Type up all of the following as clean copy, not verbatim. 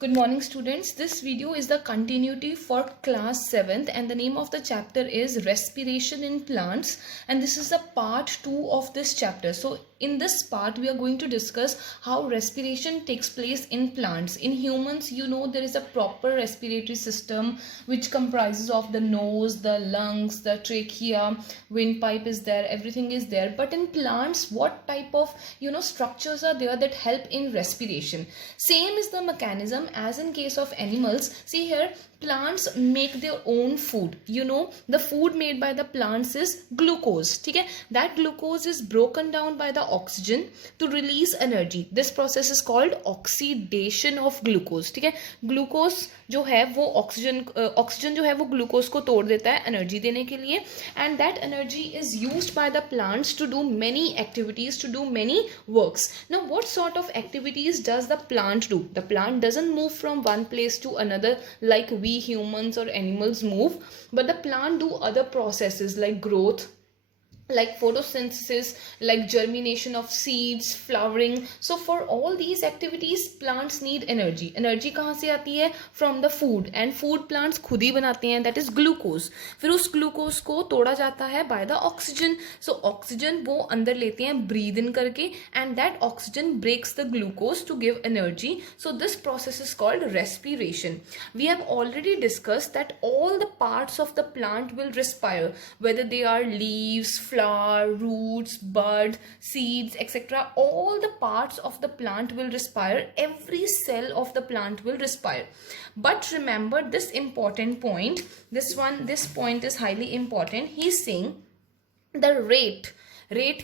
Good morning students. This video is the continuity for class 7th and the name of the chapter is respiration in plants, and this is the part 2 of this chapter. So in this part we are going to discuss how respiration takes place in plants. In humans, you know, there is a proper respiratory system which comprises of the nose, the lungs, the trachea, windpipe is there, everything is there. But in plants, what type of structures are there that help in respiration? Same is the mechanism as in case of animals. See here, plants make their own food. The food made by the plants is glucose. Okay, that glucose is broken down by the oxygen to release energy. This process is called oxidation of glucose. ठीक है, glucose जो है वो oxygen जो है वो glucose को तोड़ देता है एनर्जी देने के लिए, and that energy is used by the plants to do many activities, to do many works. Now what sort of activities does the plant do? The plant doesn't move from one place to another like we humans or animals move, but the plant do other processes like growth, like photosynthesis, like germination of seeds, flowering. So for all these activities plants need energy. Energy कहाँ से आती है? From the food, and food plants खुद ही बनाते हैं, that is glucose. फिर उस glucose को तोड़ा जाता है by the oxygen. So oxygen वो अंदर लेते हैं breathe in करके, and that oxygen breaks the glucose to give energy. So this process is called respiration. We have already discussed that all the parts of the plant will respire, whether they are leaves, flower, roots, bud, seeds, etc. All the parts of the plant will respire. Every cell of the plant will respire. But remember this important point. This point is highly important. He's saying the rate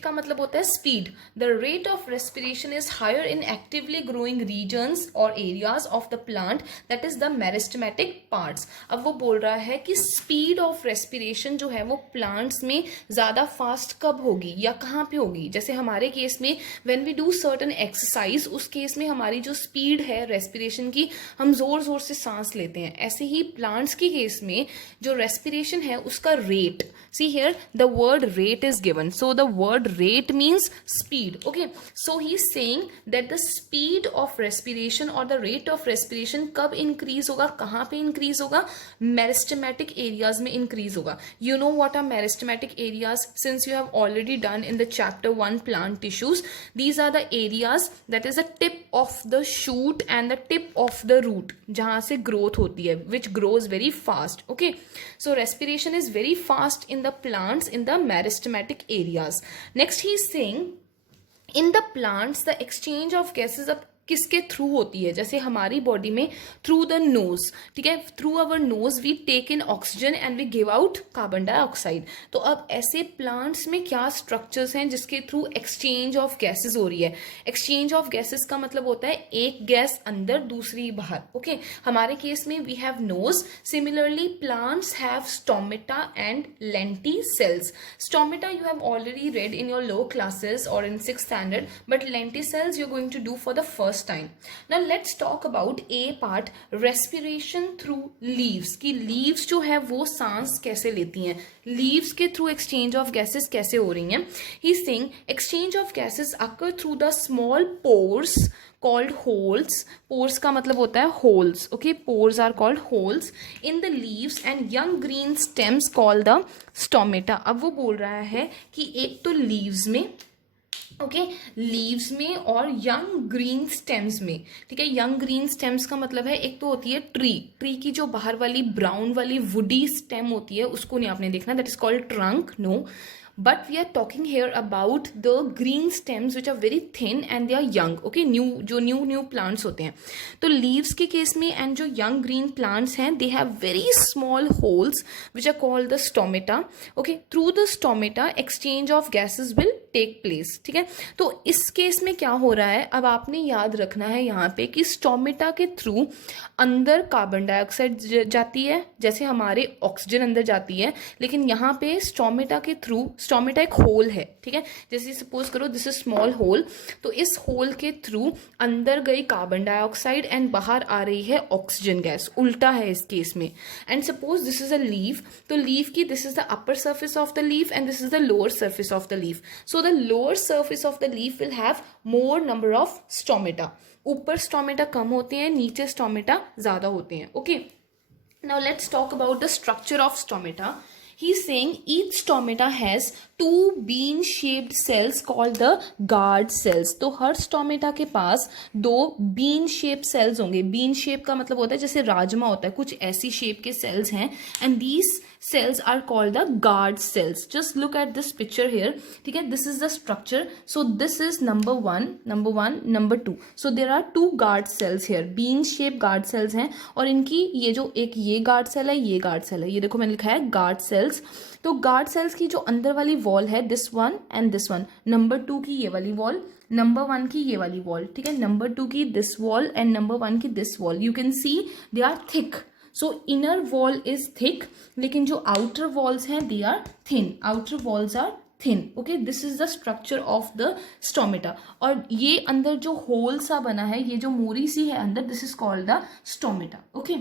का मतलब होता है speed. The rate of respiration is higher in actively growing regions और areas of the plant, that is the meristematic parts. अब वो बोल रहा है कि स्पीड ऑफ रेस्पिरेशन जो है वो प्लांट्स में ज्यादा फास्ट कब होगी या कहाँ पे होगी. जैसे हमारे केस में when we do certain exercise, उस केस में हमारी जो स्पीड है रेस्पिरेशन की, हम जोर जोर से सांस लेते हैं. ऐसे ही प्लांट्स के केस में जो रेस्पिरेशन है उसका rate, C here the word rate is given. So the word rate means speed. Okay, so he's saying that the speed of respiration or the rate of respiration कब increase होगा, कहाँ पे increase होगा? Meristematic areas में increase होगा. You know what are meristematic areas? Since you have already done in the chapter 1 plant tissues, these are the areas that is the tip of the shoot and the tip of the root, जहाँ से growth होती है, which grows very fast. Okay, so respiration is very fast in the plants in the meristematic areas. Next he is saying in the plants the exchange of gases अब किसके through होती है? जैसे हमारी बॉडी में through the nose. ठीक है, through our nose we take in oxygen and we give out carbon dioxide. तो अब ऐसे प्लांट्स में क्या स्ट्रक्चर्स हैं जिसके थ्रू एक्सचेंज ऑफ गैसेस हो रही है? एक्सचेंज ऑफ गैसेस का मतलब होता है एक गैस अंदर दूसरी बाहर. ओके, हमारे केस में we have nose. Similarly plants have stomata and lenticels. Stomata you have already read in your lower classes or in 6th standard, but lenticels you're going to do for the first time. Now let's talk about A part, respiration through leaves. कि leaves जो है वो सांस कैसे लेती हैं, leaves के through exchange of gases कैसे हो रही हैं. He's saying exchange of gases occur through the small pores called holes. Pores का मतलब होता है holes. Okay, pores are called holes in the leaves and young green stems called the stomata. अब वो बोल रहा है कि एक तो leaves में, ओके, लीव्स में और यंग ग्रीन स्टेम्स में. ठीक है, यंग ग्रीन स्टेम्स का मतलब है एक तो होती है ट्री की जो बाहर वाली ब्राउन वाली वुडी स्टेम होती है उसको नहीं आपने देखना, that is called trunk. No, but we are talking here about the green stems which are very thin and they are young. Okay, new plants होते हैं. तो leaves के केस में and जो young green plants हैं they have very small holes which are called the stomata. Okay, through the stomata exchange of gases will take place. ठीक है, तो इस केस में क्या हो रहा है, अब आपने याद रखना है यहाँ पे कि स्टोमेटा के थ्रू अंदर कार्बन डाइऑक्साइड जाती है जैसे हमारे ऑक्सीजन अंदर जाती है, लेकिन यहाँ पे स्टोमेटा के थ्रू, स्टोमेटा एक होल है. ठीक है, जैसे सपोज करो दिस इज स्मॉल होल, तो इस होल के थ्रू अंदर गई कार्बन डाइऑक्साइड एंड बाहर आ रही है ऑक्सीजन गैस. उल्टा है इस केस में. And suppose this is a leaf, तो लीफ की this is the upper surface of the leaf and this is the lower surface of the leaf. So the lower surface of the leaf will have more number of stomata. ऊपर stomata कम होते हैं, नीचे stomata ज़्यादा होते हैं. Okay, now let's talk about the structure of stomata. He's saying each stomata has two bean shaped cells called the guard cells. तो हर stomata के पास दो bean shaped cells होंगे. bean shape का मतलब होता है जैसे राजमा होता है, कुछ ऐसी शेप के cells हैं, and these cells are called the guard cells. Just look at this picture here. ठीक है, this is the structure. So this is number one, number two. So there are two guard cells here. bean shaped guard cells हैं, और इनकी ये जो एक ये guard cell है, ये guard cell है, ये देखो मैंने लिखा है guard cells. तो guard cells की जो अंदर वाली wall है, this one and this one. number two की ये वाली wall, नंबर वन की ये वाली वॉल. ठीक है, नंबर टू की this wall and number one की this wall. You can see they are thick. So inner wall is thick, लेकिन जो आउटर वॉल्स हैं they are thin. Outer walls are thin. Okay, this is the structure of the stomata. और ये अंदर जो whole सा बना है, ये जो मोरी सी है अंदर, this is called the stomata. Okay,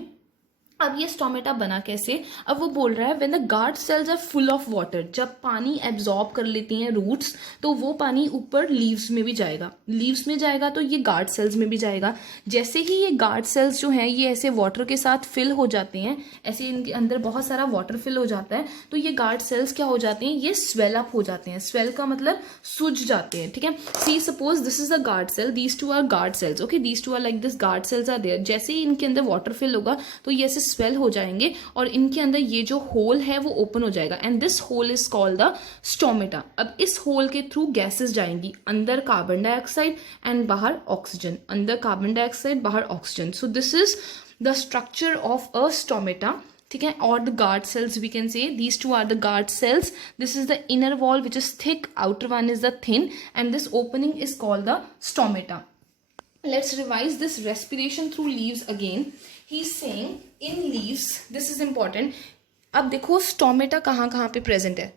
अब ये स्टोमेटा बना कैसे? अब वो बोल रहा है when the guard cells are full of water, जब पानी एब्जॉर्ब कर लेती हैं रूट्स, तो वो पानी ऊपर लीव्स में भी जाएगा. लीव्स में जाएगा तो ये गार्ड सेल्स में भी जाएगा. जैसे ही ये गार्ड सेल्स जो हैं ये ऐसे वाटर के साथ फिल हो जाते हैं, ऐसे इनके अंदर बहुत सारा वाटर फिल हो जाता है, तो ये गार्ड सेल्स क्या हो जाते हैं? ये स्वेल अप हो जाते हैं. स्वेल का मतलब सूझ जाते हैं. ठीक है, see suppose this is a guard cell, these two are guard cells. Okay, these two are like this, guard cells are there. जैसे ही इनके अंदर वाटर फिल होगा तो ये ऐसे स्वेल हो जाएंगे और इनके अंदर ये जो होल है वो ओपन हो जाएगा, and this hole is called the stomata. अब इस होल के थ्रू गैसेस जाएंगी, अंदर कार्बन डाइऑक्साइड एंड बाहर ऑक्सीजन. अंदर कार्बन डाइऑक्साइड, बाहर oxygen. So this is the structure of a stomata. ठीक है, और the guard cells we can say these two are the guard cells. This is the inner wall which is thick, outer one is the thin, and this opening is called the stomata. Let's revise this respiration through leaves again. He's saying in leaves, this is important. अब देखो stomata कहाँ कहाँ पे present है.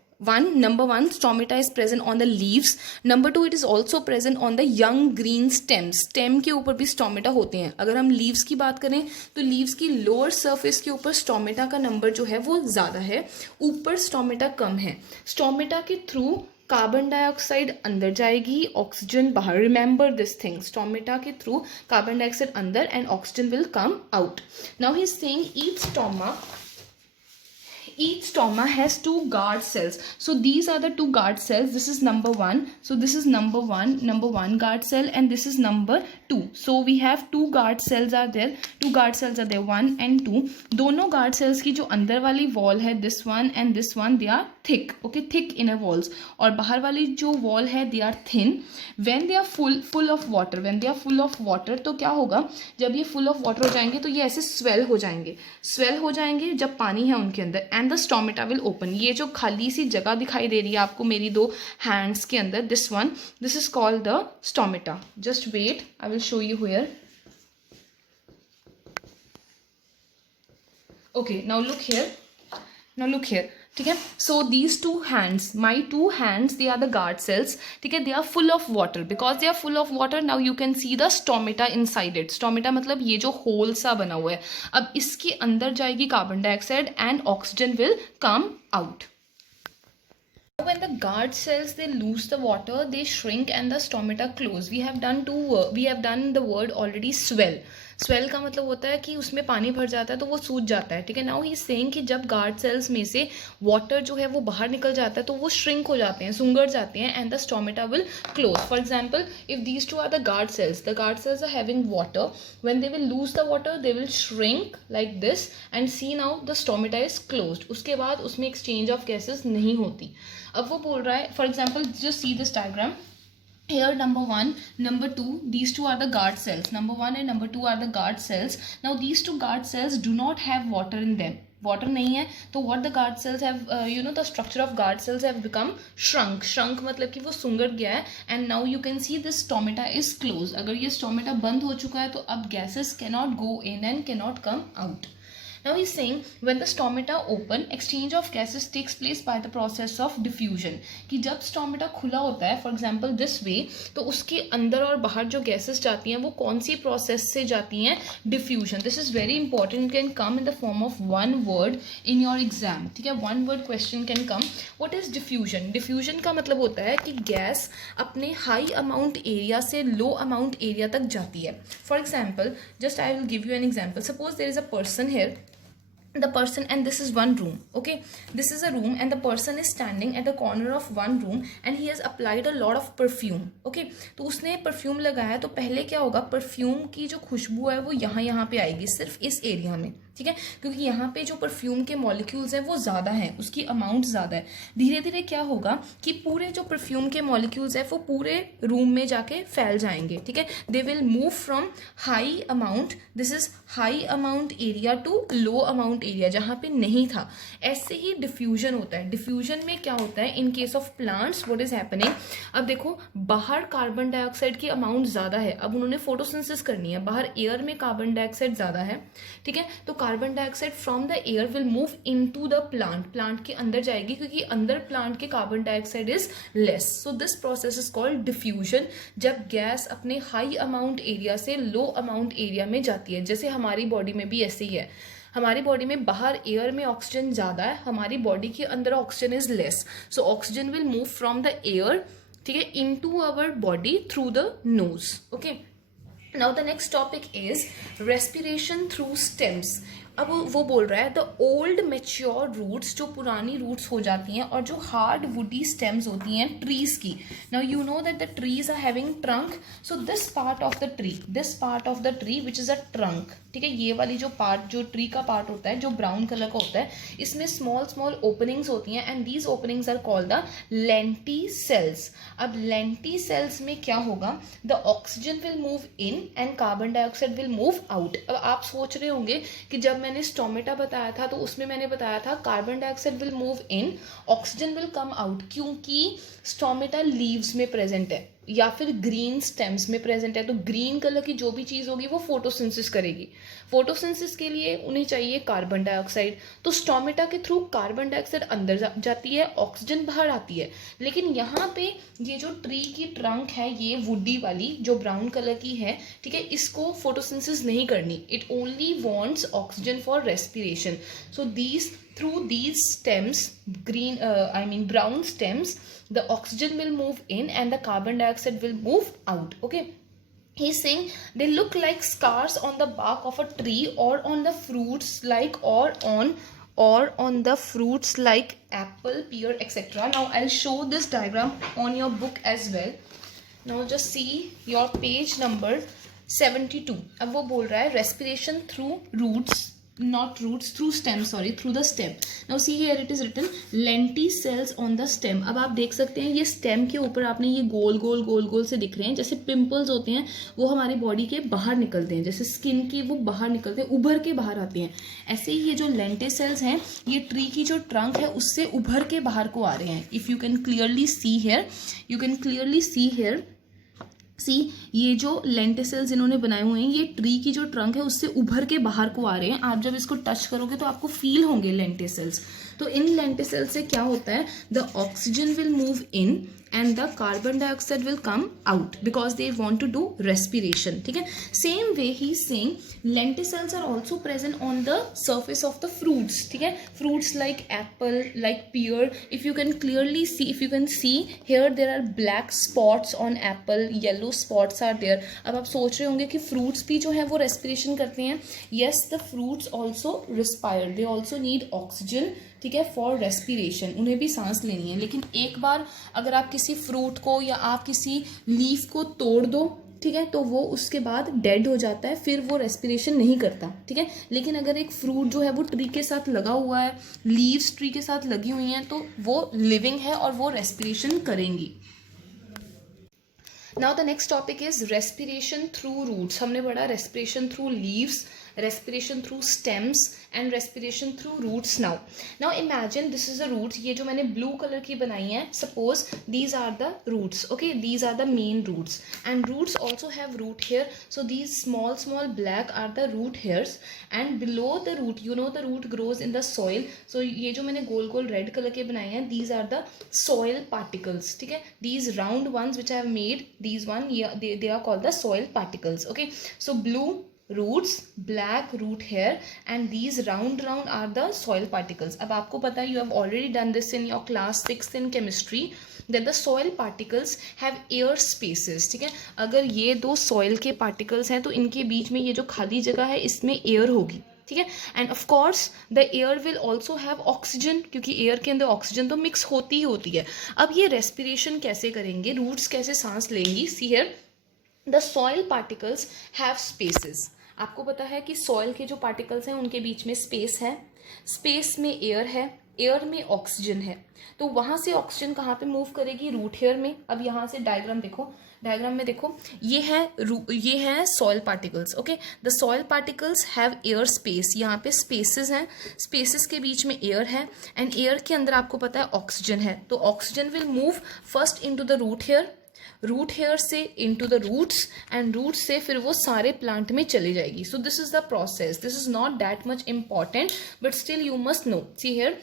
Number one, stomata is present on the leaves. Number two, it is also present on the young green stems. Stem के ऊपर भी stomata होते हैं. अगर हम leaves की बात करें तो leaves की lower surface के ऊपर स्टोमेटा का नंबर जो है वो ज़्यादा है, ऊपर स्टोमेटा कम है. स्टोमेटा के थ्रू कार्बन डाइऑक्साइड अंदर जाएगी, ऑक्सीजन बाहर. रिमेंबर दिस थिंग, स्टोमेटा के थ्रू कार्बन डाइऑक्साइड अंदर and oxygen will come out. Now he is saying each stoma has two guard cells. So these are the two guard cells. This is number one. So this is number one guard cell, and this is number two. So we have two guard cells are there. Two guard cells are there, 1 and 2. दोनों guard cells की जो अंदर वाली wall है, this one and this one, they are thick. Okay, thick inner walls. और बाहर वाली जो wall है, they are thin. When they are full of water, when they are full of water, तो क्या होगा? जब ये full of water हो जाएंगे तो ये ऐसे swell हो जाएंगे. swell हो जाएंगे जब पानी है उनके अंदर, and the stomata will open. ये जो खाली सी जगह दिखाई दे रही है आपको मेरी दो हैंड्स के अंदर, this one, this is called the stomata. Just wait, I will show you here. Okay, now look here. ठीक है, so these two hands, my two hands, they are the guard cells. ठीक है, they are full of water. Because they are full of water, now you can see the stomata inside it. Stomata मतलब ये जो whole सा बना हुआ है. अब इसके अंदर जाएगी carbon dioxide and oxygen will come out. When the guard cells they lose the water, they shrink and the stomata close. We have done the word already, swell. Swell का मतलब होता है कि उसमें पानी भर जाता है तो वो सूज जाता है. ठीक है, नाउ ही इज सेइंग कि जब गार्ड सेल्स में से वाटर जो है वो बाहर निकल जाता है तो वो श्रिंक हो जाते हैं, सुंगर जाते हैं, and the stomata will close. For example, if these two are the guard cells are having water, when they will lose the water they will shrink like this, and see now the stomata is closed. उसके बाद उसमें exchange of gases नहीं होती. अब वो बोल रहा है, for example just see this diagram. Here number 1, number 2, these two are the guard cells. Number 1 and number 2 are the guard cells. Now these two guard cells do not have water in them. Water नहीं है तो what the guard cells have, the structure of guard cells have become shrunk मतलब कि वो सुंगर गया है. And now you can see this stomata is closed. अगर ये stomata बंद हो चुका है तो अब gases cannot go in and cannot come out. Now he's saying when the stomata open, exchange of gases takes place by the process of diffusion. कि जब stomata खुला होता है, for example this way, तो उसके अंदर और बाहर जो gases जाती हैं वो कौन सी process से जाती हैं? Diffusion. This is very important. It can come in the form of one word in your exam. ठीक है, one word question can come. What is diffusion? Diffusion का मतलब होता है कि गैस अपने high amount area से low amount area तक जाती है. For example, just I will give you an example. Suppose there is a person here. The person, and this is one room, okay, this is a room and the person is standing at the corner of one room and he has applied a lot of perfume, okay. तो उसने perfume लगाया, तो पहले क्या होगा, perfume की जो खुशबू है वो यहाँ पे आएगी सिर्फ इस एरिया में, ठीक है, क्योंकि यहाँ पे जो परफ्यूम के मॉलिक्यूल्स हैं वो ज़्यादा हैं, उसकी अमाउंट ज़्यादा है. धीरे धीरे क्या होगा कि पूरे जो परफ्यूम के मॉलिक्यूल्स हैं वो पूरे रूम में जाके फैल जाएंगे, ठीक है. They will move from high amount, this is high amount area to low amount area जहाँ पे नहीं था. ऐसे ही डिफ्यूजन होता है. डिफ्यूजन में क्या होता है, in case of plants what is happening, अब देखो बाहर कार्बन डाइऑक्साइड की अमाउंट ज़्यादा है, अब उन्होंने फोटोसिंथेसिस करनी है, बाहर एयर में कार्बन डाइऑक्साइड ज़्यादा है, ठीक है, तो carbon dioxide from the air will move into the plant, plant के अंदर जाएगी क्योंकि अंदर प्लांट के carbon dioxide is less. So this process is called diffusion, जब गैस अपने हाई अमाउंट एरिया से लो अमाउंट एरिया में जाती है. जैसे हमारी बॉडी में भी ऐसे ही है, हमारी बॉडी में बाहर एयर में ऑक्सीजन ज़्यादा है, हमारी बॉडी के अंदर oxygen is less, so oxygen will move from the air, ठीक है, into our body through the nose, okay. Now the next topic is respiration through stems. अब वो बोल रहा है द ओल्ड मेच्योर रूट्स, जो पुरानी रूट्स हो जाती हैं और जो हार्ड वुडी स्टेम्स होती हैं ट्रीज की. Now you know that the trees are having trunk, so this part of the tree which is a trunk, ठीक है, ये वाली जो पार्ट, जो ट्री का पार्ट होता है जो ब्राउन कलर का होता है, इसमें स्मॉल स्मॉल ओपनिंग्स होती हैं and these openings are called the lenticels. अब लेंटिसेल्स में क्या होगा, the oxygen will move in and carbon dioxide will move out. अब आप सोच रहे होंगे कि जब मैंने स्टोमेटा बताया था तो उसमें मैंने बताया था carbon dioxide will move in, oxygen will come out, क्योंकि स्टोमेटा लीव्स में प्रेजेंट है या फिर ग्रीन स्टेम्स में प्रेजेंट है. तो ग्रीन कलर की जो भी चीज़ होगी वो फोटोसिंथेसिस करेगी. फोटोसिंथेसिस के लिए उन्हें चाहिए कार्बन डाइऑक्साइड, तो स्टोमेटा के थ्रू कार्बन डाइऑक्साइड अंदर जाती है, ऑक्सीजन बाहर आती है. लेकिन यहाँ पे ये जो ट्री की ट्रंक है, ये वुडी वाली जो ब्राउन कलर की है, ठीक है, इसको फोटोसिंथेसिस नहीं करनी. It only wants oxygen for respiration. So these through these stems, brown stems, the oxygen will move in and the carbon dioxide will move out, okay. He's saying they look like scars on the bark of a tree or on the fruits like or on the fruits like apple, pear, etc. Now I'll show this diagram on your book as well. Now just see your page number 72. अब वो बोल रहा है respiration through roots, not roots, through stem, sorry, through the stem. Now see here it is written lenticels on the stem. अब आप देख सकते हैं ये stem के ऊपर आपने ये गोल गोल से दिख रहे हैं, जैसे पिंपल्स होते हैं वो हमारी बॉडी के बाहर निकलते हैं, जैसे स्किन की वो बाहर निकलते हैं, उभर के बाहर आते हैं. ऐसे ही ये जो lenticels हैं ये ट्री की जो ट्रंक है उससे उभर के बाहर को आ रहे हैं. If you can clearly see here, see ये जो लेंटिसेल्स इन्होंने बनाए हुए हैं ये ट्री की जो ट्रंक है उससे उभर के बाहर को आ रहे हैं. आप जब इसको टच करोगे तो आपको फील होंगे लेंटिसेल्स. तो इन लेंटिसेल्स से क्या होता है, the oxygen will move in and the carbon dioxide will come out because they want to do respiration, ठीक है. Same way he is saying lenticels are also present on the surface of the fruits, ठीक है, fruits like apple, like pear. If you can see here there are black spots on apple, yellow spots are there. अब आप सोच रहे होंगे कि fruits भी जो है वो respiration करते हैं. Yes, the fruits also respire, they also need oxygen, ठीक है, फॉर रेस्पिरेशन, उन्हें भी सांस लेनी है. लेकिन एक बार अगर आप किसी फ्रूट को या आप किसी लीफ को तोड़ दो, ठीक है, तो वो उसके बाद डेड हो जाता है, फिर वो रेस्पिरेशन नहीं करता, ठीक है. लेकिन अगर एक फ्रूट जो है वो ट्री के साथ लगा हुआ है, लीव्स ट्री के साथ लगी हुई हैं, तो वो लिविंग है और वो रेस्पिरेशन करेंगी. Now the next topic is respiration through roots. हमने पढ़ा respiration through leaves, respiration through stems and respiration through roots. Now imagine this is the roots. ये जो मैंने blue color की बनाई है, suppose these are the roots. Okay, these are the main roots, and roots also have root hair. So these small black are the root hairs, and below the root, you know, the root grows in the soil. So ये जो मैंने गोल red color के बनाए हैं, these are the soil particles. ठीक है, these round ones which I have made, these one, they are called the soil particles. Okay, so blue roots, black root hair, and these round are the soil particles. अब आपको पता है, you have already done this in your class 6 in chemistry, that the soil particles have air spaces. ठीक है, अगर ये दो soil के particles हैं तो इनके बीच में ये जो खाली जगह है इसमें air होगी. ठीक है, end of course the air will also have oxygen, क्योंकि एयर के अंदर ऑक्सीजन तो मिक्स होती ही होती है. अब ये रेस्पिरेशन कैसे करेंगे, रूट्स कैसे सांस लेंगी? सी here, the soil particles have spaces. आपको पता है कि सॉइल के जो पार्टिकल्स हैं उनके बीच में स्पेस है, स्पेस में एयर है, एयर में ऑक्सीजन है. तो वहां से ऑक्सीजन कहाँ पे मूव करेगी? रूट हेयर में. अब यहाँ से डायग्राम देखो, डायग्राम में देखो, ये है soil particles. Okay, the soil particles have air space. यहाँ पे स्पेसेस हैं, स्पेसेस के बीच में एयर है, एंड एयर के अंदर आपको पता है ऑक्सीजन है. तो oxygen will move first into the root hair, root hair से into the roots, and roots से फिर वो सारे प्लांट में चली जाएगी. So this is the process. This is not that much important, but still you must know. See here,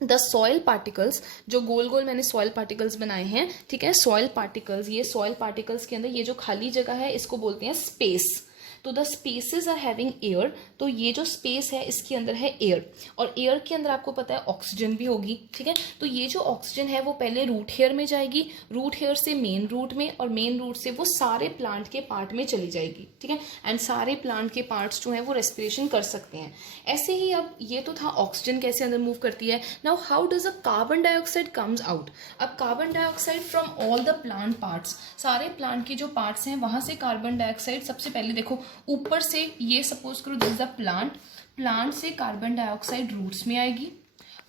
the soil particles, जो गोल मैंने सॉइल पार्टिकल्स बनाए हैं, ठीक है, सॉइल पार्टिकल्स, ये सॉइल पार्टिकल्स के अंदर ये जो खाली जगह है इसको बोलते हैं स्पेस. तो the spaces are having air. तो ये जो स्पेस है इसके अंदर है एयर, और एयर के अंदर आपको पता है ऑक्सीजन भी होगी. ठीक है, तो ये जो ऑक्सीजन है वो पहले रूट हेयर में जाएगी, रूट हेयर से मेन रूट में, और मेन रूट से वो सारे प्लांट के पार्ट में चली जाएगी. ठीक है, एंड सारे प्लांट के पार्ट्स जो हैं वो रेस्पिरेशन कर सकते हैं. ऐसे ही अब ये तो था ऑक्सीजन कैसे अंदर मूव करती है. Now how does a carbon dioxide comes out. अब carbon dioxide from all the plant parts, सारे प्लांट के जो पार्ट्स हैं वहां से कार्बन डाइऑक्साइड सबसे पहले देखो ऊपर से, ये सपोज करो दिस इज द प्लांट से कार्बन डाइऑक्साइड रूट्स में आएगी,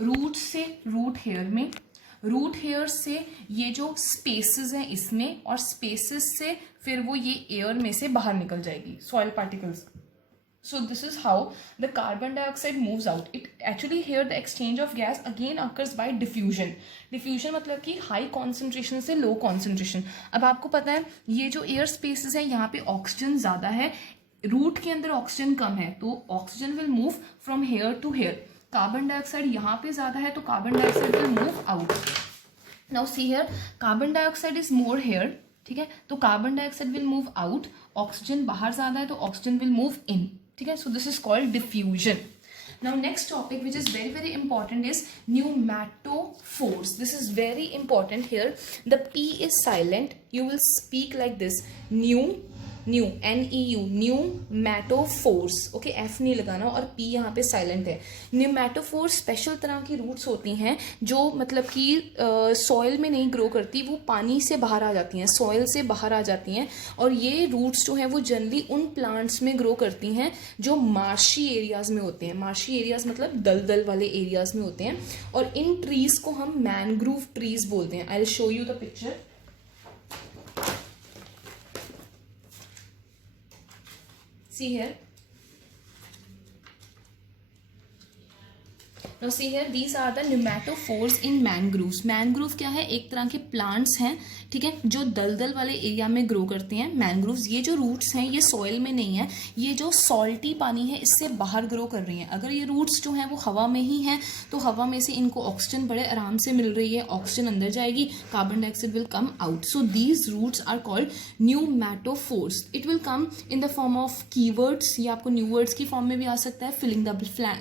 रूट्स से रूट हेयर में, रूट हेयर से ये जो स्पेसेस हैं इसमें, और स्पेसेस से फिर वो ये एयर में से बाहर निकल जाएगी, soil particles. So this is how the carbon dioxide moves out. It actually here the exchange of gas again occurs by diffusion. Diffusion मतलब कि high concentration से low concentration. अब आपको पता है ये जो air spaces है यहाँ पे ऑक्सीजन ज़्यादा है, रूट के अंदर ऑक्सीजन कम है, तो oxygen will move from here to here. Carbon dioxide यहाँ पे ज़्यादा है तो carbon dioxide will move out. Now see here, carbon dioxide is more here. ठीक है, तो carbon dioxide will move out, oxygen बाहर ज़्यादा है तो ऑक्सीजन विल मूव इन. ठीक है, सो this is called diffusion. Now next topic which is very important is pneumatophores. This is very important here. The P is silent. You will speak like this: NEU pneumatophores. Okay, F नहीं लगाना, और P यहाँ पे silent है. Pneumatophores special तरह की roots होती हैं जो मतलब कि सॉइल में नहीं ग्रो करती, वो पानी से बाहर आ जाती हैं, सॉइल से बाहर आ जाती हैं. और ये रूट्स जो हैं वो जनरली उन प्लांट्स में ग्रो करती हैं जो मार्शी एरियाज में होते हैं. मार्शी एरियाज मतलब दलदल वाले एरियाज में होते हैं. और इन ट्रीज को हम मैनग्रोव ट्रीज बोलते हैं. I will show you the picture. See here. Now see here, these are the pneumatophores in mangroves. Mangrove क्या है? एक तरह के प्लांट्स हैं, ठीक है, जो दलदल वाले एरिया में ग्रो करते हैं. मैनग्रोव्स, ये जो रूट्स हैं ये सॉइल में नहीं है, ये जो सॉल्टी पानी है इससे बाहर ग्रो कर रही हैं. अगर ये रूट्स जो हैं वो हवा में ही हैं तो हवा में से इनको ऑक्सीजन बड़े आराम से मिल रही है, ऑक्सीजन अंदर जाएगी, carbon dioxide will come out. So these roots are called pneumatophores. It will come in the form of keywords. ये आपको न्यू वर्ड्स की फॉर्म में भी आ सकता है, फिलिंग द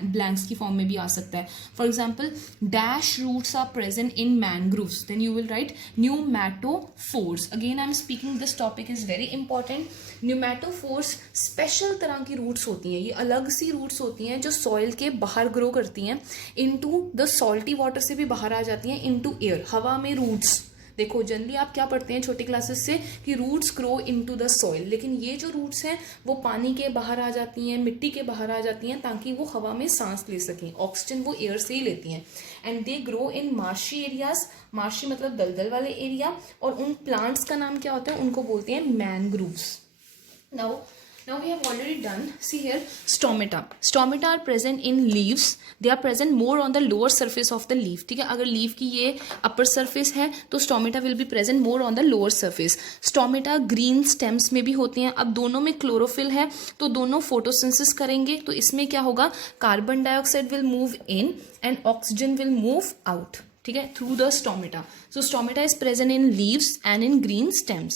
ब्लैंक्स की फॉर्म में भी आ सकता है. For example, dash roots are present in mangroves. Then you will write pneumatophores. Again, I am speaking. This topic is very important. Pneumatophores special तरह की roots होती हैं. ये अलग सी roots होती हैं जो soil के बाहर grow करती हैं. Into the salty water से भी बाहर आ जाती हैं. Into air, हवा में roots. देखो जनरली आप क्या पढ़ते हैं छोटी क्लासेस से कि roots grow into the soil, लेकिन ये जो रूट्स हैं वो पानी के बाहर आ जाती हैं, मिट्टी के बाहर आ जाती हैं ताकि वो हवा में सांस ले सकें. ऑक्सीजन वो एयर से ही लेती हैं. And they grow in marshy areas. Marshy मतलब दलदल वाले एरिया. और उन प्लांट्स का नाम क्या होता है? उनको बोलते हैं mangroves. Now Now we have already done. See here, stomata. Stomata are present in leaves. They are present more on the lower surface of the leaf. ठीक है, अगर लीफ की ये अपर सरफेस है तो stomata will be present more on the lower surface. Stomata green stems में भी होते हैं. अब दोनों में क्लोरोफिल है तो दोनों फोटोसिंथेसिस करेंगे. तो इसमें क्या होगा, carbon dioxide will move in and oxygen will move out. ठीक है, through the stomata. So stomata is present in leaves and in green stems.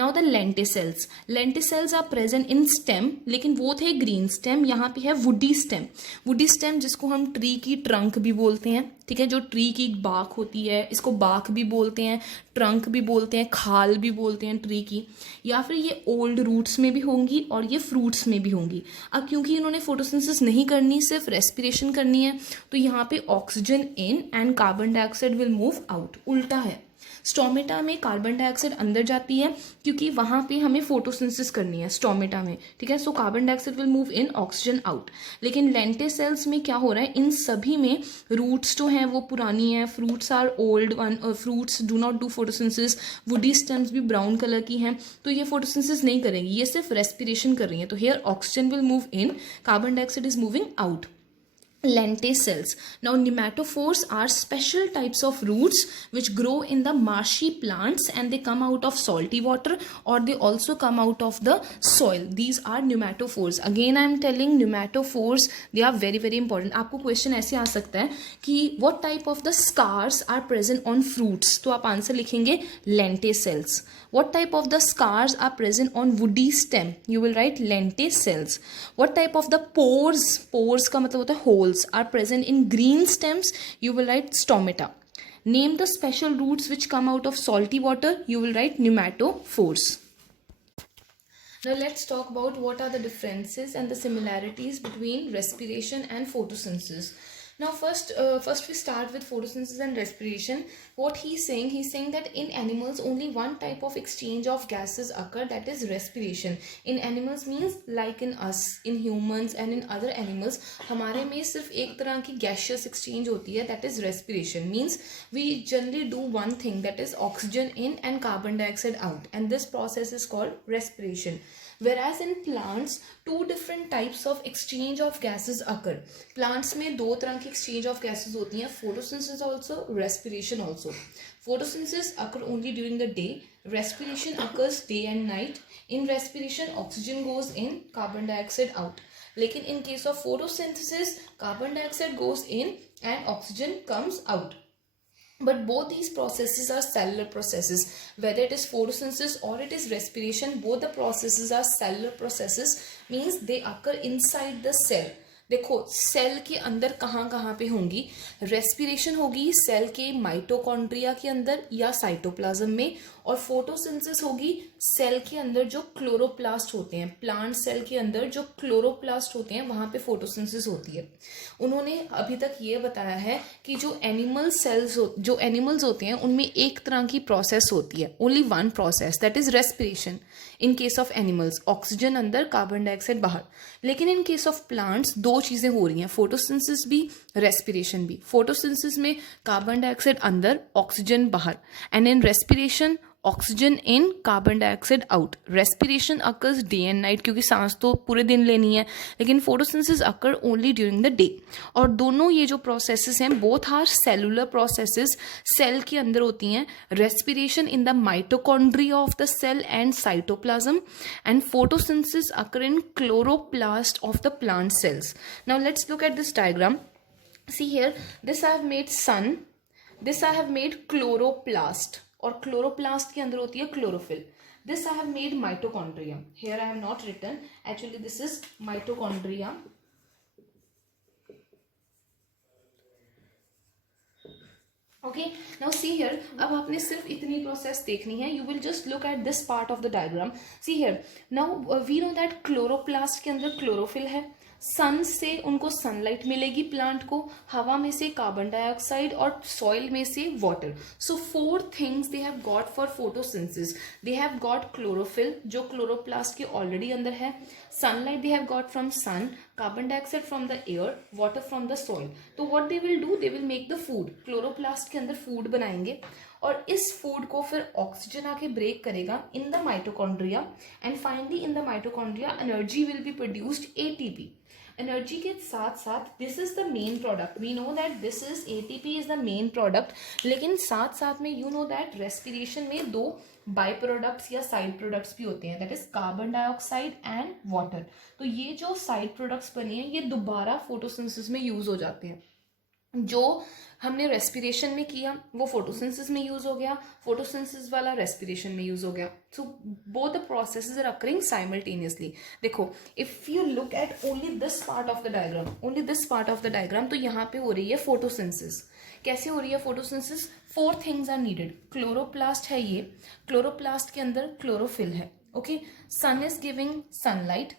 Now the lenticels. Lenticels are present in stem, लेकिन वो थे green stem. यहाँ पे है woody stem. Woody stem जिसको हम tree की trunk भी बोलते हैं. ठीक है, जो ट्री की बाक होती है इसको बाक भी बोलते हैं, ट्रंक भी बोलते हैं, खाल भी बोलते हैं ट्री की. या फिर ये ओल्ड रूट्स में भी होंगी और ये फ्रूट्स में भी होंगी. अब क्योंकि इन्होंने फोटोसिंथेसिस नहीं करनी, सिर्फ रेस्पिरेशन करनी है, तो यहाँ पे oxygen in and carbon dioxide will move out. उल्टा है, स्टोमेटा में कार्बन डाइऑक्साइड अंदर जाती है क्योंकि वहां पे हमें फोटोसिंथेसिस करनी है स्टोमेटा में. ठीक है, सो carbon dioxide will move in, oxygen out. लेकिन लेंटिसेल्स में क्या हो रहा है, इन सभी में रूट्स जो हैं वो पुरानी है, fruits are old one, fruits do not do photosynthesis, woody stems भी ब्राउन कलर की हैं, तो ये फोटोसिंथेसिस नहीं करेंगी, ये सिर्फ रेस्पिरेशन कर रही है. तो here oxygen will move in, carbon dioxide is moving out. Lenticels. Now nematophores are special types of roots which grow in the marshy plants and they come out of salty water or they also come out of the soil. These are nematophores. Again I am telling nematophores, they are very very important. आपको question ऐसे आ सकता है कि what type of the scars are present on fruits, तो आप answer लिखेंगे lenticels. What type of the scars are present on woody stem, you will write lenticels. What type of the pores, pores का मतलब होता है holes, are present in green stems, you will write stomata. Name the special roots which come out of salty water, you will write nematophores. Now let's talk about what are the differences and the similarities between respiration and photosynthesis. Now first we start with photosynthesis and respiration. What he's saying that in animals only one type of exchange of gases occur, that is respiration. In animals means like in us, in humans and in other animals, हमारे में सिर्फ एक तरह की gaseous exchange होती है, that is respiration. Means we generally do one thing, that is oxygen in and carbon dioxide out, and this process is called respiration. Whereas in plants two different types of exchange of gases occur. Plants में दो तरह की exchange of gases होती हैं, photosynthesis also, respiration also. Photosynthesis occur only during the day, respiration occurs day and night. In respiration oxygen goes in, carbon dioxide out. लेकिन in case of photosynthesis carbon dioxide goes in and oxygen comes out. But both these processes are cellular processes. Whether it is photosynthesis or it is respiration, both the processes are cellular processes, means they occur inside the cell. देखो cell के अंदर कहाँ कहाँ पे होंगी, respiration होगी cell के mitochondria के अंदर या साइटोप्लाज्म में, और फोटोसिंथेसिस होगी सेल के अंदर जो क्लोरोप्लास्ट होते हैं, प्लांट सेल के अंदर जो क्लोरोप्लास्ट होते हैं वहां पे फोटोसिंथेसिस होती है. उन्होंने अभी तक ये बताया है कि जो एनिमल्स होते हैं उनमें एक तरह की प्रोसेस होती है, only one process, that is respiration. In case of animals oxygen अंदर, कार्बन डाइऑक्साइड बाहर. लेकिन इन केस ऑफ प्लांट्स दो चीजें हो रही हैं, फोटोसिंथेसिस भी, रेस्पिरेशन भी. फोटोसिंथेसिस में कार्बन डाइऑक्साइड अंदर, ऑक्सीजन बाहर, and in respiration oxygen in, carbon dioxide out. Respiration occurs day and night क्योंकि सांस तो पूरे दिन लेनी है, लेकिन photosynthesis occur only during the day. और दोनों ये जो प्रोसेसेस हैं both are cellular processes, cell के अंदर होती हैं. Respiration in the mitochondria of the cell and cytoplasm, and photosynthesis occur in chloroplast of the plant cells. Now let's look at this diagram. See here, this I have made sun, this I have made chloroplast, और chloroplast के अंदर होती है chlorophyll. This I have made mitochondria. Here I have not written, actually this is mitochondria. Okay, now see here, अब आपने सिर्फ इतनी process देखनी है. You will just look at this part of the diagram. See here, now we know that chloroplast के अंदर chlorophyll है. सन से उनको सनलाइट मिलेगी प्लांट को, हवा में से कार्बन डाइऑक्साइड और सॉइल में से water. So 4 things they have got for photosynthesis. They have got chlorophyll जो क्लोरोप्लास्ट के ऑलरेडी अंदर है, sunlight they have got from sun, carbon dioxide from the air, water from the soil. तो what they will do, they will make the food. Chloroplast के अंदर food बनाएंगे और इस फूड को फिर ऑक्सीजन आके ब्रेक करेगा in the mitochondria and finally in the mitochondria energy will be produced ATP. Energy के साथ साथ this is the main product. We know that this is ATP is the main product, लेकिन साथ साथ में you know that respiration में दो by products या साइड प्रोडक्ट्स भी होते हैं, that is carbon dioxide and water. तो ये जो साइड प्रोडक्ट्स बने हैं ये दोबारा फोटोसिंथेसिस में यूज हो जाते हैं. जो हमने रेस्पिरेशन में किया वो फोटोसिंथेसिस में यूज हो गया, फोटोसिंथेसिस वाला रेस्पिरेशन में यूज हो गया. So both the processes are occurring simultaneously. देखो if you look at only this part of the diagram, only this part of the diagram, तो यहाँ पे हो रही है फोटोसिंथेसिस. कैसे हो रही है photosynthesis? 4 things are needed. Chloroplast है ये, क्लोरोप्लास्ट के अंदर क्लोरोफिल है. Okay, sun is giving sunlight,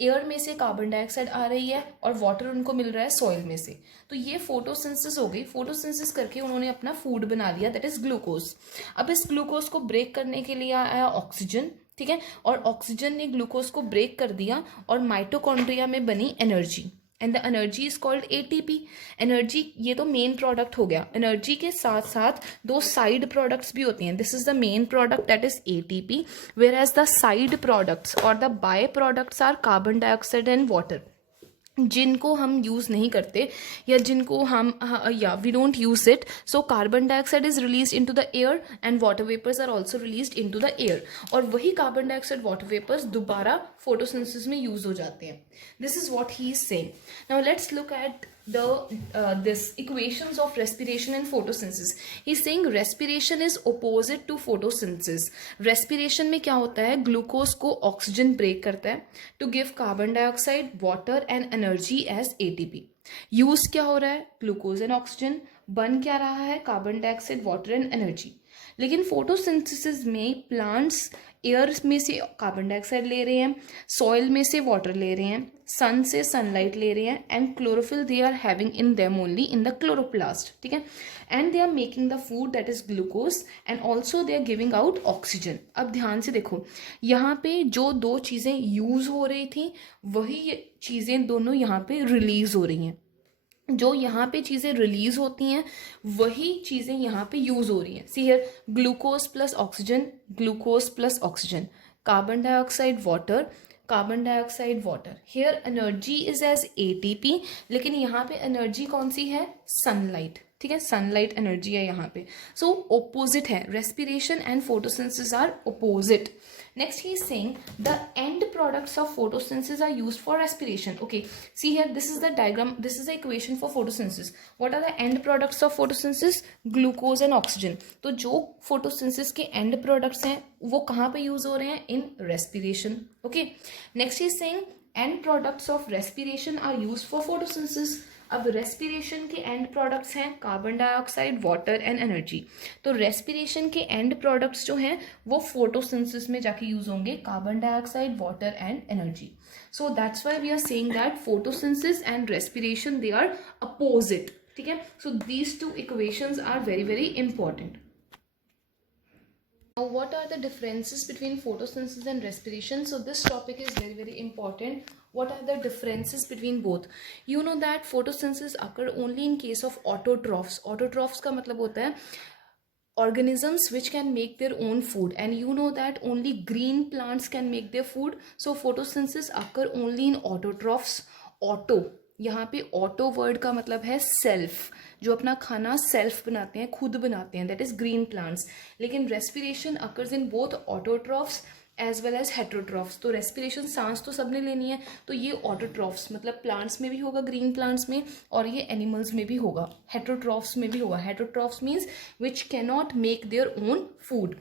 air में से कार्बन डाइऑक्साइड आ रही है और वाटर उनको मिल रहा है सॉइल में से. तो ये फोटोसिंथेसिस हो गई. फोटोसिंथेसिस करके उन्होंने अपना फूड बना लिया, दैट इज ग्लूकोज. अब इस ग्लूकोज को ब्रेक करने के लिए आया ऑक्सीजन, ठीक है, और ऑक्सीजन ने ग्लूकोज को ब्रेक कर दिया और माइटोकॉन्ड्रिया में बनी energy and the energy is called ATP. Energy ये तो मेन प्रोडक्ट हो गया. एनर्जी के साथ साथ दो साइड प्रोडक्ट्स भी होते हैं. This is the main product that is ATP, whereas the side products और the by products are carbon dioxide and water, जिनको हम यूज़ नहीं करते या जिनको हम या we don't use it. So carbon dioxide is release into the air and water vapours are also released into the air. और वही कार्बन डाइऑक्साइड वाटर वेपर्स दोबारा फोटोसिंथेसिस में यूज हो जाते हैं. This is what he is saying. Now let's look at this equations of respiration and photosynthesis. He's saying respiration is opposite to photosynthesis. respiration में क्या होता है, ग्लूकोज को ऑक्सीजन ब्रेक करता है to give carbon dioxide, water and energy as ATP. Use क्या हो रहा है, ग्लूकोज एंड ऑक्सीजन. बन क्या रहा है, carbon dioxide, water and energy. लेकिन फोटोसिंथेसिस में प्लांट्स एयर में से कार्बन डाइऑक्साइड ले रहे हैं, सॉइल में से वाटर ले रहे हैं, सन से सनलाइट ले रहे हैं and chlorophyll they are having in them only in the chloroplast. ठीक है, and they are making the food that is glucose and also they are giving out oxygen. अब ध्यान से देखो, यहाँ पे जो दो चीज़ें यूज हो रही थी वही चीज़ें दोनों यहाँ पे रिलीज हो रही हैं. जो यहाँ पे चीज़ें रिलीज होती हैं वही चीज़ें यहाँ पे यूज हो रही हैं. See here, glucose plus oxygen, glucose plus oxygen, carbon dioxide, water, carbon dioxide, water. Here energy is as ATP, लेकिन यहाँ पे एनर्जी कौन सी है, सनलाइट. ठीक है, सनलाइट एनर्जी है यहाँ पे. सो ओपोजिट है, respiration and photosynthesis are opposite. Next he is saying the end products of photosynthesis are used for respiration. Okay, see here, this is the diagram, this is the equation for photosynthesis. What are the end products of photosynthesis? Glucose and oxygen. तो जो photosynthesis के end products हैं वो कहाँ पे use हो रहे हैं, in respiration. Okay, next he is saying end products of respiration are used for photosynthesis. अब रेस्पिरेशन के एंड प्रोडक्ट्स हैं carbon dioxide, water and energy. तो रेस्पिरेशन के एंड प्रोडक्ट्स जो हैं वो फोटोसिंथेसिस में जाके यूज होंगे, carbon dioxide, water and energy. So that's why we are saying that photosynthesis and respiration they are opposite. ठीक है, so these two equations are very very important. Now, what are the differences between photosynthesis and respiration? So this topic is very very important. What are the differences between both? You know that photosynthesis occur only in case of autotrophs. Autotrophs का मतलब होता है organisms which can make their own food, and you know that only green plants can make their food. So photosynthesis occur only in autotrophs. Auto, यहाँ पे auto word का मतलब है self, जो अपना खाना सेल्फ बनाते हैं, खुद बनाते हैं, दैट इज ग्रीन प्लांट्स. लेकिन respiration occurs in both autotrophs as well as heterotrophs. तो रेस्पिरेशन सांस तो सबने लेनी है, तो ये ऑटोट्रॉफ्स मतलब प्लांट्स में भी होगा, ग्रीन प्लांट्स में, और ये एनिमल्स में भी होगा, हेट्रोट्रॉफ्स में भी होगा. Heterotrophs means which can not make their own food.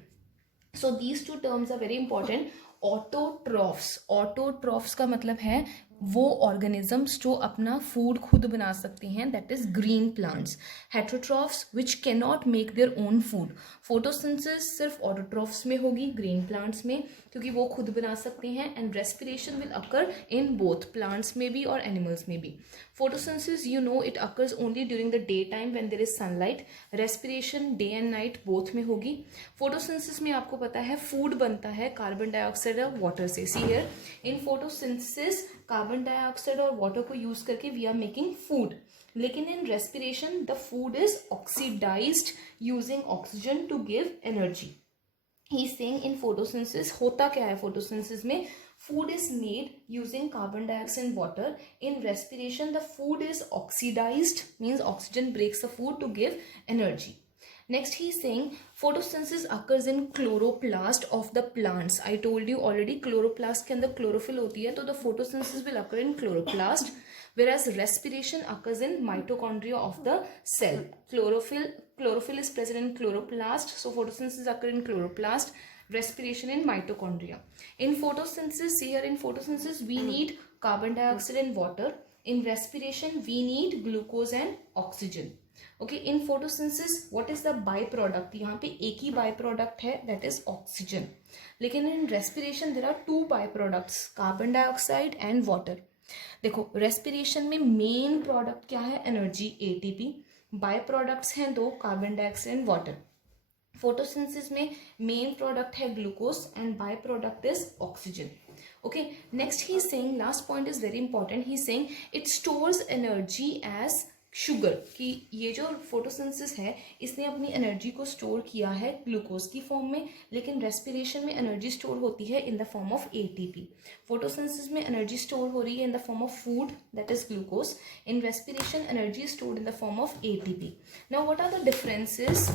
So these two terms are very important. Autotrophs, autotrophs का मतलब है वो ऑर्गेनिजम्स जो अपना फूड खुद बना सकती हैं, that is green plants. Heterotrophs which can not make their own food. Photosynthesis सिर्फ ऑटोट्रॉफ्स में होगी, ग्रीन प्लांट्स में, क्योंकि वो खुद बना सकते हैं. And respiration will occur in both, plants में भी और एनिमल्स में भी. Photosynthesis you know it occurs only during the day time when there is sunlight. Respiration day and night both में होगी. फोटोसिंथेसिस में आपको पता है फूड बनता है कार्बन डाइऑक्साइड और वाटर से. See here, in photosynthesis carbon dioxide और वाटर को यूज करके वी आर मेकिंग फूड, लेकिन in respiration the food is oxidized using oxygen to give energy. He is saying in photosynthesis होता क्या है, photosynthesis में food is made using carbon dioxide and water. In respiration the food is oxidized, means oxygen breaks the food to give energy. Next he is saying photosynthesis occurs in chloroplast of the plants. I told you already chloroplast के अंदर chlorophyll होती है, तो the photosynthesis will occur in chloroplast, whereas respiration occurs in mitochondria of the cell. Chlorophyll is present in chloroplast, so photosynthesis occur in chloroplast, respiration in mitochondria. In photosynthesis, see here, in photosynthesis we need carbon dioxide and water. In respiration we need glucose and oxygen. Okay, in photosynthesis what is the byproduct? यहाँ पे एक ही byproduct है, that is oxygen. लेकिन in respiration there are two byproducts, carbon dioxide and water. देखो respiration में main product क्या है? Energy, ATP. byproducts हैं दो, carbon dioxide and water. Photosynthesis में मेन प्रोडक्ट है glucose and by product is oxygen. Okay, next he is saying, last point is very important, he is saying it stores energy as sugar, कि ये जो photosynthesis है इसने अपनी energy को store किया है ग्लूकोज की फॉर्म में, लेकिन रेस्पिरेशन में एनर्जी स्टोर होती है in the form of ATP. Photosynthesis में एनर्जी स्टोर हो रही है in the form of food, that is glucose. In respiration energy stored in the form of ATP. Now what are the differences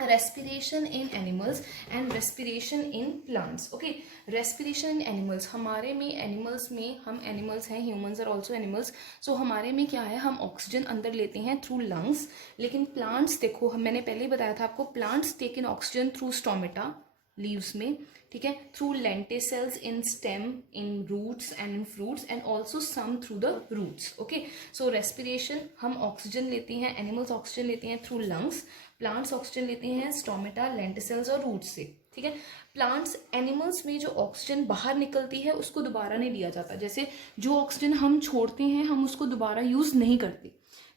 respiration in animals and respiration in plants? Okay, respiration in animals, हमारे में animals में, हम animals हैं, humans are also animals, सो हमारे में क्या है, हम ऑक्सीजन अंदर लेते हैं थ्रू लंग्स. लेकिन प्लांट्स देखो, मैंने पहले ही बताया था आपको, plants take in oxygen through stomata, leaves में, ठीक है, through lenticels in stem, in roots and in fruits, and also some through the roots. Okay, so respiration हम ऑक्सीजन लेते हैं, एनिमल्स ऑक्सीजन लेते हैं थ्रू लंग्स, प्लांट्स ऑक्सीजन लेते हैं स्टोमेटा, लेंटिसेल्स और रूट्स से. ठीक है, प्लांट्स, एनिमल्स में जो ऑक्सीजन बाहर निकलती है उसको दोबारा नहीं लिया जाता, जैसे जो ऑक्सीजन हम छोड़ते हैं हम उसको दोबारा यूज नहीं करते,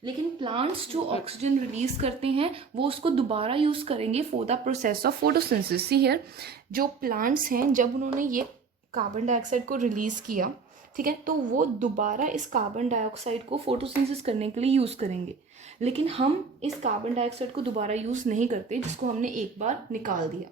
लेकिन प्लांट्स जो ऑक्सीजन रिलीज करते हैं वो उसको दोबारा यूज करेंगे for the process of photosynthesis. See here, जो प्लांट्स हैं जब उन्होंने ये कार्बन डाइऑक्साइड को रिलीज किया, ठीक है, तो वो दोबारा इस कार्बन डाइऑक्साइड को फोटोसिंथेसिस करने के लिए यूज करेंगे, लेकिन हम इस कार्बन डाइऑक्साइड को दोबारा यूज नहीं करते जिसको हमने एक बार निकाल दिया.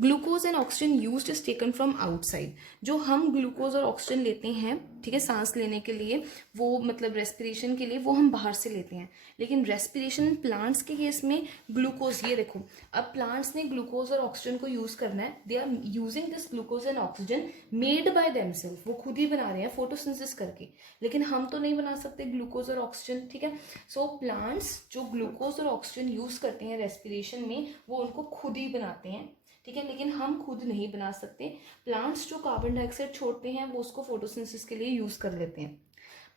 Glucose and oxygen used is taken from outside. जो हम ग्लूकोज और ऑक्सीजन लेते हैं, ठीक है, सांस लेने के लिए, वो मतलब रेस्पिरेशन के लिए, वो हम बाहर से लेते हैं. लेकिन रेस्पिरेशन प्लांट्स के केस में ग्लूकोज, ये देखो, अब प्लांट्स ने ग्लूकोज और ऑक्सीजन को यूज करना है, they are using this glucose and oxygen made by themselves, वो खुद ही बना रहे हैं फोटोसिंथेसिस करके, लेकिन हम तो नहीं बना सकते ग्लूकोज और ऑक्सीजन. ठीक है, सो प्लांट्स जो ग्लूकोज और ऑक्सीजन यूज करते हैं रेस्पिरेशन में, वो उनको खुद ही बनाते हैं, ठीक है, लेकिन हम खुद नहीं बना सकते. प्लांट्स जो कार्बन डाइऑक्साइड छोड़ते हैं वो उसको फोटोसिंथेसिस के लिए यूज कर लेते हैं.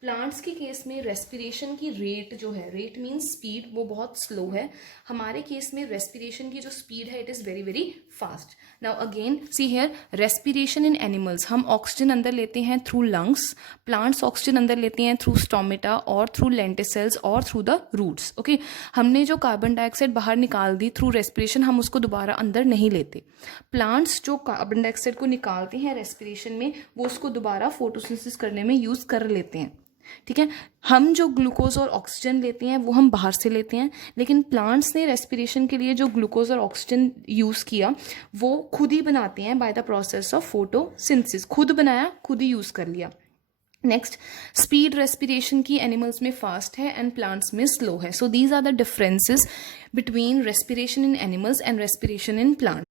प्लांट्स के केस में रेस्पिरेशन की रेट जो है, रेट मीन्स स्पीड, वो बहुत स्लो है. हमारे केस में रेस्पिरेशन की जो स्पीड है it is very very fast. Now again see here, respiration in animals, हम ऑक्सीजन अंदर लेते हैं थ्रू लंग्स, प्लांट्स ऑक्सीजन अंदर लेते हैं थ्रू स्टोमेटा और थ्रू लेंटिसेल्स और थ्रू द रूट्स. ओके, हमने जो कार्बन डाइऑक्साइड बाहर निकाल दी थ्रू रेस्पिरेशन, हम उसको दोबारा अंदर नहीं लेते. प्लांट्स जो कार्बन डाइऑक्साइड को निकालते हैं रेस्पिरेशन में, वो उसको दोबारा फोटोसिंथेसिस करने में यूज कर लेते हैं. ठीक है, हम जो ग्लूकोज और ऑक्सीजन लेते हैं वो हम बाहर से लेते हैं, लेकिन प्लांट्स ने रेस्पिरेशन के लिए जो ग्लूकोज और ऑक्सीजन यूज़ किया वो खुद ही बनाते हैं by the process of photosynthesis. खुद बनाया, खुद ही यूज़ कर लिया. नेक्स्ट, स्पीड रेस्पिरेशन की एनिमल्स में फास्ट है एंड प्लांट्स में स्लो है. So these are the differences between respiration in animals and respiration in plants.